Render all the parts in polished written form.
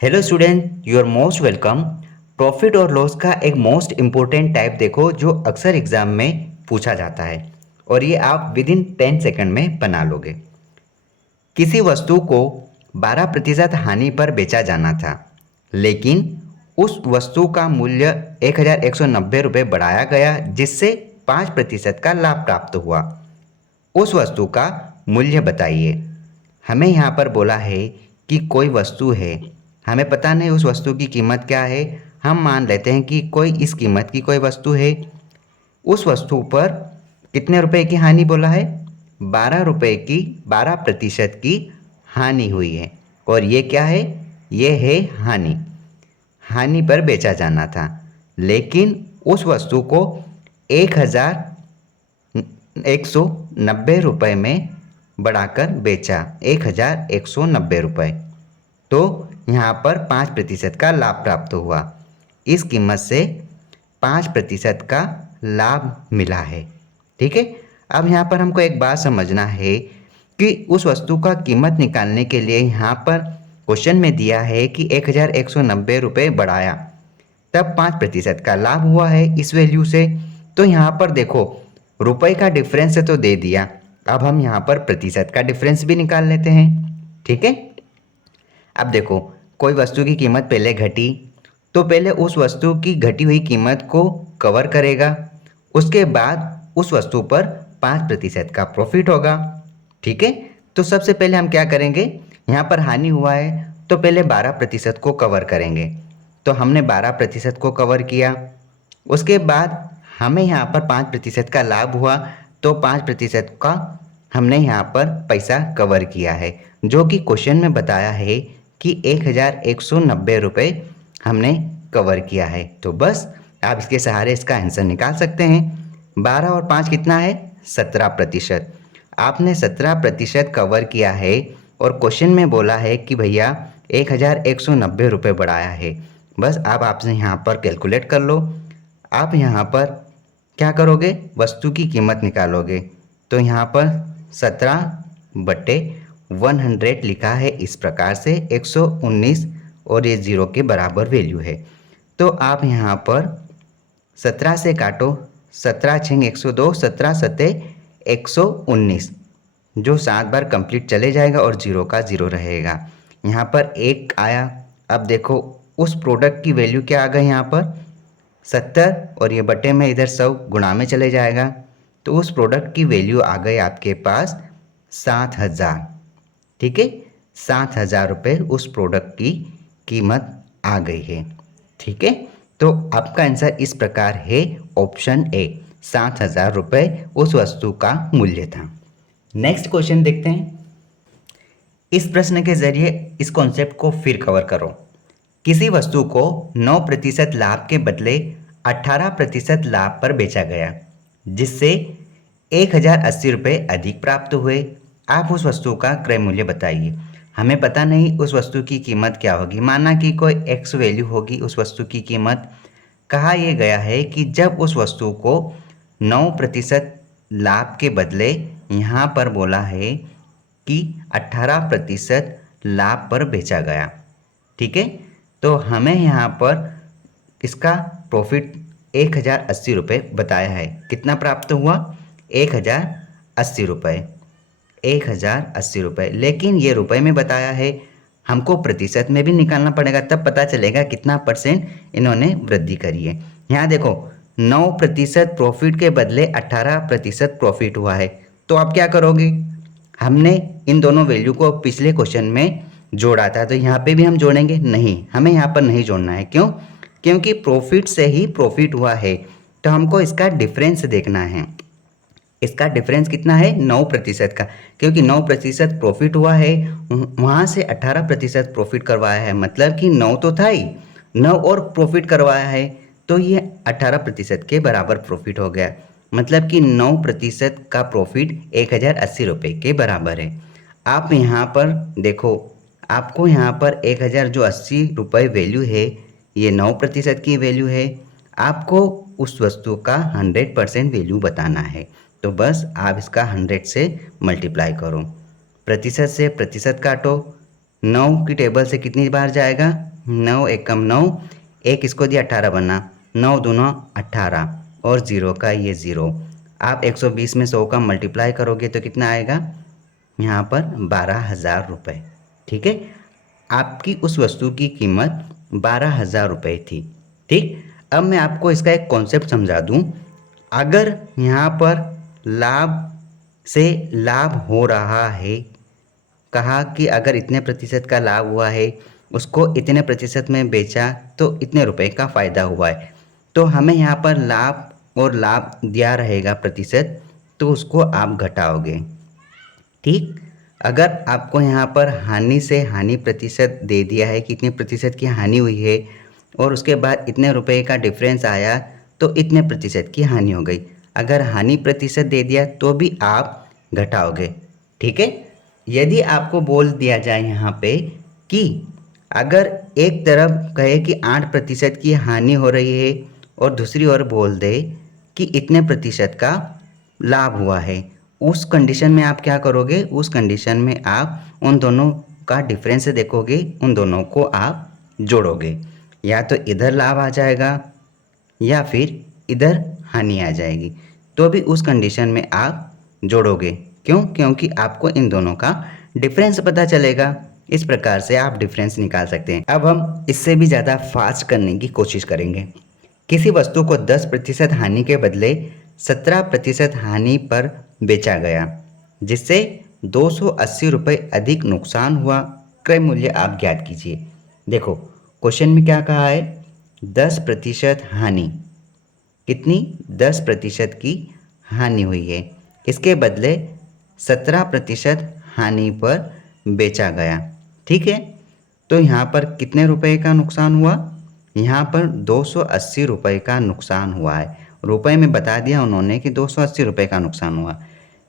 Hello student, you are most welcome. Profit और loss का एक मोस्ट इम्पोर्टेंट टाइप देखो जो अक्सर एग्जाम में पूछा जाता है और ये आप विद इन 10 सेकंड में बना लोगे। किसी वस्तु को 12% हानि पर बेचा जाना था, लेकिन उस वस्तु का मूल्य 1190 रुपये बढ़ाया गया, जिससे 5% का लाभ प्राप्त हुआ। उस वस्तु का मूल्य बताइए। हमें यहाँ पर बोला है कि कोई वस्तु है, हमें पता नहीं उस वस्तु की कीमत क्या है। हम मान लेते हैं कि कोई इस कीमत की कोई वस्तु है। उस वस्तु पर कितने रुपए की हानि बोला है? 12 रुपये की 12% की हानि हुई है। और ये क्या है? ये है हानि। हानि पर बेचा जाना था, लेकिन उस वस्तु को 1190 रुपये में बढ़ाकर बेचा, 1190 रुपये। तो यहाँ पर 5% का लाभ प्राप्त हुआ। इस कीमत से 5% का लाभ मिला है। ठीक है। अब यहाँ पर हमको एक बात समझना है कि उस वस्तु का कीमत निकालने के लिए यहाँ पर क्वेश्चन में दिया है कि 1190 रुपये बढ़ाया, तब 5% का लाभ हुआ है इस वैल्यू से। तो यहाँ पर देखो, रुपए का डिफरेंस तो दे दिया, अब हम यहाँ पर प्रतिशत का डिफरेंस भी निकाल लेते हैं। ठीक है। अब देखो, कोई वस्तु की कीमत पहले घटी, तो पहले उस वस्तु की घटी हुई कीमत को कवर करेगा, उसके बाद उस वस्तु पर 5% का प्रॉफिट होगा। ठीक है। तो सबसे पहले हम क्या करेंगे, यहाँ पर हानि हुआ है तो पहले 12% को कवर करेंगे। तो हमने 12% को कवर किया। उसके बाद हमें यहाँ पर 5% का लाभ हुआ, तो 5% का हमने यहाँ पर पैसा कवर किया है, जो कि क्वेश्चन में बताया है कि 1190 रुपये हमने कवर किया है। तो बस आप इसके सहारे इसका आंसर निकाल सकते हैं। 12 और 5 कितना है? 17%। आपने 17% कवर किया है और क्वेश्चन में बोला है कि भैया 1190 रुपये बढ़ाया है। बस आप आपसे यहाँ पर कैलकुलेट कर लो। आप यहाँ पर क्या करोगे? वस्तु की कीमत निकालोगे। तो यहाँ पर 17/100 लिखा है इस प्रकार से, 119 और ये 0 के बराबर वैल्यू है। तो आप यहाँ पर 17 से काटो, 17 छंग 102, 17 सत्ते 119, जो 7 बार कंप्लीट चले जाएगा और 0 का 0 रहेगा। यहाँ पर 1 आया। अब देखो उस प्रोडक्ट की वैल्यू क्या आ गई यहाँ पर? 70, और ये बटे में इधर 100 गुणा में चले जाएगा, तो उस प्रोडक्ट की वैल्यू आ गई आपके पास 7,000। ठीक है। 7,000 रुपये उस प्रोडक्ट की कीमत आ गई है। ठीक है। तो आपका आंसर इस प्रकार है, ऑप्शन ए, 7,000 रुपये उस वस्तु का मूल्य था। नेक्स्ट क्वेश्चन देखते हैं। इस प्रश्न के जरिए इस कॉन्सेप्ट को फिर कवर करो। किसी वस्तु को 9% लाभ के बदले 18% लाभ पर बेचा गया, जिससे 1,080 रुपये अधिक प्राप्त हुए। आप उस वस्तु का क्रय मूल्य बताइए। हमें पता नहीं उस वस्तु की कीमत क्या होगी। माना कि कोई एक्स वैल्यू होगी उस वस्तु की कीमत। कहा यह गया है कि जब उस वस्तु को 9% लाभ के बदले यहाँ पर बोला है कि 18% लाभ पर बेचा गया। ठीक है। तो हमें यहाँ पर इसका प्रॉफिट 1,080 रुपये बताया है। कितना प्राप्त हुआ? 1,080 रुपये। 1,080 रुपये, लेकिन ये रुपए में बताया है, हमको प्रतिशत में भी निकालना पड़ेगा, तब पता चलेगा कितना परसेंट इन्होंने वृद्धि करी है। यहाँ देखो, 9% प्रॉफिट के बदले 18% प्रॉफिट हुआ है। तो आप क्या करोगे? हमने इन दोनों वैल्यू को पिछले क्वेश्चन में जोड़ा था, तो यहाँ पे भी हम जोड़ेंगे नहीं, हमें यहाँ पर नहीं जोड़ना है। क्यों? क्योंकि प्रॉफिट से ही प्रॉफिट हुआ है, तो हमको इसका डिफरेंस देखना है। इसका डिफरेंस कितना है? 9% का, क्योंकि 9% प्रॉफिट हुआ है, वहाँ से 18% प्रॉफिट करवाया है, मतलब कि 9 तो था ही, 9 और प्रॉफिट करवाया है, तो ये 18% के बराबर प्रॉफिट हो गया। मतलब कि 9% का प्रॉफिट 1,080 रुपये के बराबर है। आप यहाँ पर देखो, आपको यहाँ पर 1,080 रुपये वैल्यू है, ये 9% की वैल्यू है। आपको उस वस्तु का 100% वैल्यू बताना है, तो बस आप इसका 100 से मल्टीप्लाई करो। प्रतिशत से प्रतिशत काटो, 9 की टेबल से कितनी बार जाएगा, 9 एकम 9, एक इसको दिया 18 बनना, 9 दूना 18 और ज़ीरो का ये ज़ीरो। आप 120 में 100 का मल्टीप्लाई करोगे तो कितना आएगा, यहाँ पर 12,000 रुपये। ठीक है, आपकी उस वस्तु की कीमत 12,000 रुपये थी। ठीक, अब मैं आपको इसका एक कॉन्सेप्ट समझा दूँ। अगर यहाँ पर लाभ से लाभ हो रहा है, कहा कि अगर इतने प्रतिशत का लाभ हुआ है, उसको इतने प्रतिशत में बेचा तो इतने रुपए का फ़ायदा हुआ है, तो हमें यहाँ पर लाभ और लाभ दिया रहेगा प्रतिशत, तो उसको आप घटाओगे। ठीक, अगर आपको यहाँ पर हानि से हानि प्रतिशत दे दिया है कि इतने प्रतिशत की हानि हुई है और उसके बाद इतने रुपए का डिफरेंस आया तो इतने प्रतिशत की हानि हो गई। अगर हानि प्रतिशत दे दिया तो भी आप घटाओगे। ठीक है, यदि आपको बोल दिया जाए यहाँ पे कि अगर एक तरफ कहे कि 8% की हानि हो रही है और दूसरी ओर बोल दे कि इतने प्रतिशत का लाभ हुआ है, उस कंडीशन में आप क्या करोगे, उस कंडीशन में आप उन दोनों का डिफरेंस देखोगे, उन दोनों को आप जोड़ोगे। या तो इधर लाभ आ जाएगा या फिर इधर हानि आ जाएगी, तो भी उस कंडीशन में आप जोड़ोगे। क्यों, क्योंकि आपको इन दोनों का डिफरेंस पता चलेगा। इस प्रकार से आप डिफरेंस निकाल सकते हैं। अब हम इससे भी ज़्यादा फास्ट करने की कोशिश करेंगे। किसी वस्तु को 10% हानि के बदले 17% हानि पर बेचा गया, जिससे 280 रुपये अधिक नुकसान हुआ। क्रय मूल्य आप ज्ञात कीजिए। देखो क्वेश्चन में क्या कहा है, 10% हानि, कितनी, 10% की हानि हुई है, इसके बदले 17% हानि पर बेचा गया। ठीक है, तो यहाँ पर कितने रुपए का नुकसान हुआ, यहाँ पर 280 रुपये का नुकसान हुआ है। रुपए में बता दिया उन्होंने कि 280 रुपये का नुकसान हुआ,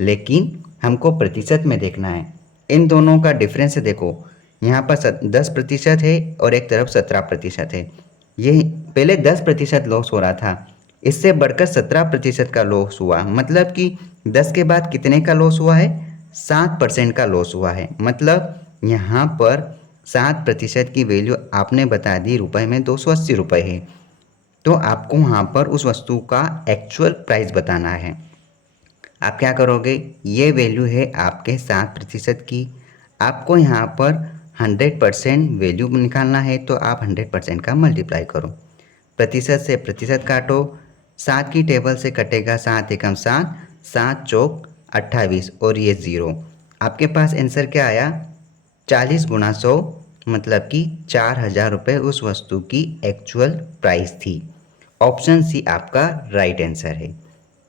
लेकिन हमको प्रतिशत में देखना है। इन दोनों का डिफरेंस देखो, यहाँ पर 10% है और एक तरफ 17% है। ये पहले 10% लॉस हो रहा था, इससे बढ़कर 17% का लॉस हुआ। मतलब कि 10 के बाद कितने का लॉस हुआ है, 7% का लॉस हुआ है। मतलब यहाँ पर 7% की वैल्यू आपने बता दी रुपए में 280 रुपये है, तो आपको वहाँ पर उस वस्तु का एक्चुअल प्राइस बताना है। आप क्या करोगे, ये वैल्यू है आपके 7% की, आपको यहाँ पर 100% वैल्यू निकालना है, तो आप 100% का मल्टीप्लाई करो। प्रतिशत से प्रतिशत काटो, 7 की टेबल से कटेगा 7 एकम 7, 7 चौक 28 और ये ज़ीरो। आपके पास आंसर क्या आया, 40 गुणा 100, मतलब कि 4,000 रुपये उस वस्तु की एक्चुअल प्राइस थी। ऑप्शन सी आपका राइट आंसर है।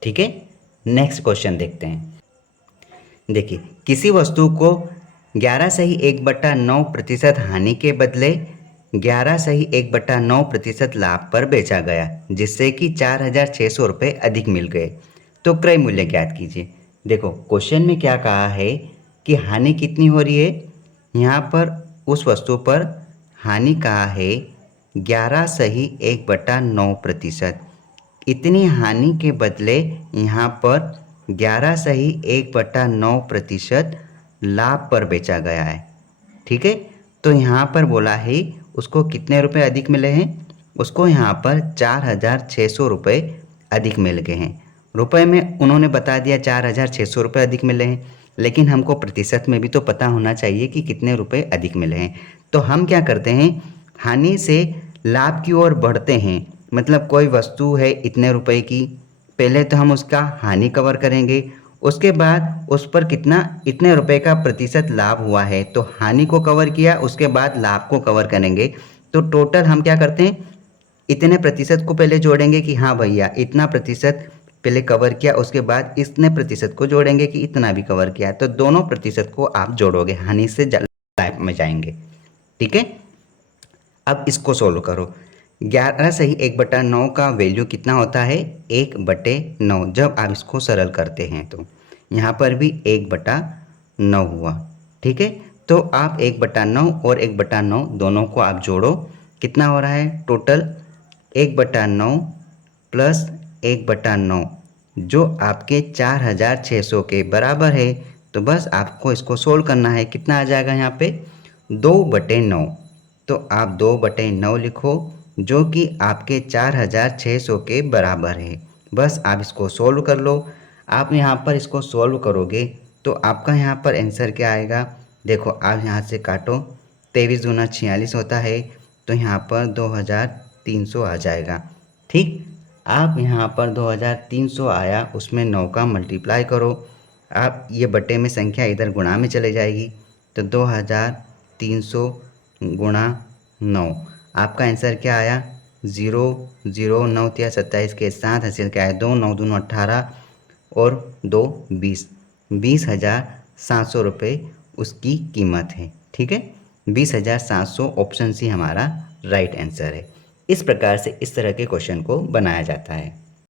ठीक है, नेक्स्ट क्वेश्चन देखते हैं। देखिए, किसी वस्तु को 11.1/9% हानि के बदले 11.1/9% लाभ पर बेचा गया, जिससे कि 4,600 रुपये अधिक मिल गए। तो क्रय मूल्य ज्ञात कीजिए। देखो क्वेश्चन में क्या कहा है कि हानि कितनी हो रही है, यहाँ पर उस वस्तु पर हानि कहा है 11.1/9%। इतनी हानि के बदले यहाँ पर 11.1/9% लाभ पर बेचा गया है। ठीक है, तो यहाँ पर बोला है उसको कितने रुपए अधिक मिले हैं, उसको यहाँ पर 4,600 रुपये अधिक मिल गए हैं। रुपए में उन्होंने बता दिया 4,600 रुपये अधिक मिले हैं, लेकिन हमको प्रतिशत में भी तो पता होना चाहिए कि कितने रुपए अधिक मिले हैं। तो हम क्या करते हैं, हानि से लाभ की ओर बढ़ते हैं। मतलब कोई वस्तु है इतने रुपए की, पहले तो हम उसका हानि कवर करेंगे, उसके बाद उस पर कितना, इतने रुपए का प्रतिशत लाभ हुआ है, तो हानि को कवर किया, उसके बाद लाभ को कवर करेंगे। तो टोटल हम क्या करते हैं, इतने प्रतिशत को पहले जोड़ेंगे कि हाँ भैया इतना प्रतिशत पहले कवर किया, उसके बाद इतने प्रतिशत को जोड़ेंगे कि इतना भी कवर किया। तो दोनों प्रतिशत को आप जोड़ोगे, हानि से लाभ में जाएंगे। ठीक है, अब इसको सोल्व करो। 11.1/9 का वैल्यू कितना होता है, 1/9। जब आप इसको सरल करते हैं तो यहाँ पर भी 1/9 हुआ। ठीक है, तो आप 1/9 और 1/9 दोनों को आप जोड़ो, कितना हो रहा है टोटल, 1/9 प्लस 1/9, जो आपके 4,600 के बराबर है। तो बस आपको इसको सोल्व करना है, कितना आ जाएगा यहाँ पे, 2/9, तो आप 2/9 लिखो जो कि आपके 4600 के बराबर है। बस आप इसको सोल्व कर लो। आप यहाँ पर इसको सोल्व करोगे तो आपका यहाँ पर आंसर क्या आएगा, देखो आप यहाँ से काटो, 23 दूना 46 होता है, तो यहाँ पर 2300 आ जाएगा। ठीक, आप यहाँ पर 2300 आया, उसमें 9 का मल्टीप्लाई करो, आप ये बटे में संख्या इधर गुणा में चले जाएगी, तो 2300 गुणा 9, आपका आंसर क्या आया 009 तिया 27 के साथ हासिल क्या है 2 9 दूनो 18 और 2 20, 20,700 रुपये उसकी कीमत है। ठीक है, 20,700 ऑप्शन सी हमारा राइट आंसर है। इस प्रकार से इस तरह के क्वेश्चन को बनाया जाता है।